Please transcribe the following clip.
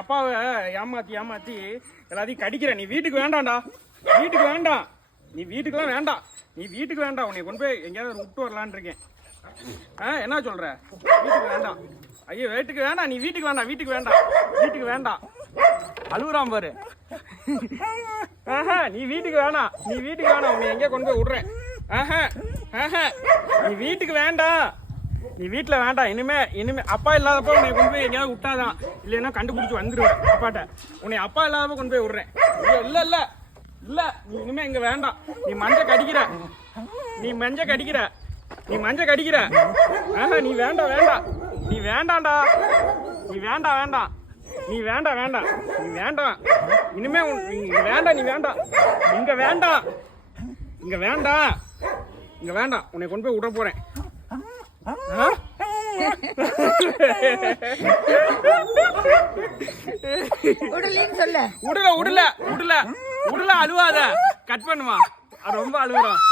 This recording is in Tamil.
அப்பாவை ஏமாத்தி ஏமாத்தி எல்லாத்தையும் கடிக்கிற. நீ வீட்டுக்கு வேண்டாம்டா, வீட்டுக்கு வேண்டாம், நீ வீட்டுக்குலாம் வேண்டாம், நீ வீட்டுக்கு வேண்டாம். உன்னை கொண்டு போய் எங்கேயாவது விட்டு வரலான் இருக்கேன். என்ன சொல்ற? வீட்டுக்கு வேண்டாம். ஐயோ வீட்டுக்கு வேண்டாம், நீ வீட்டுக்கு வேண்டாம், வீட்டுக்கு வேண்டாம், வீட்டுக்கு வேண்டாம். அழுகுறான் பாரு. நீ வீட்டுக்கு வேணாம், நீ வீட்டுக்கு வேணாம், உன்னை எங்கேயா கொண்டு போய் விடுறேன். நீ வீட்டுக்கு வேண்டாம், நீ வீட்டில் வேண்டாம். இனிமே அப்பா இல்லாதப்ப உன்னை கொண்டு போய் எங்கேயாவது விட்டாதான், இல்லைன்னா கண்டுபிடிச்சி வந்துடுவேன் அப்பாட்ட. உன்னை அப்பா இல்லாதப்ப கொண்டு போய் விடுறேன். இல்லை இல்லை இல்லை, நீ இனிமே இங்கே வேண்டாம். நீ மஞ்சள் கடிக்கிற, நீ மஞ்சள் கடிக்கிற, நீ மஞ்சள் கடிக்கிற. நீ வேண்டாம் வேண்டாம், நீ வேண்டாம்டா, நீ வேண்டாம் வேண்டாம், நீ வேண்டாம் வேண்டாம், நீ வேண்டாம். இனிமே வேண்டாம், நீ வேண்டாம், இங்க வேண்டாம், இங்க வேண்டாம், இங்க வேண்டாம். உன்னை கொண்டு போய் விட போறேன். உடல உடல உடல உடல, அழுவாத, கட் பண்ணுமா, ரொம்ப அழுகுறான்.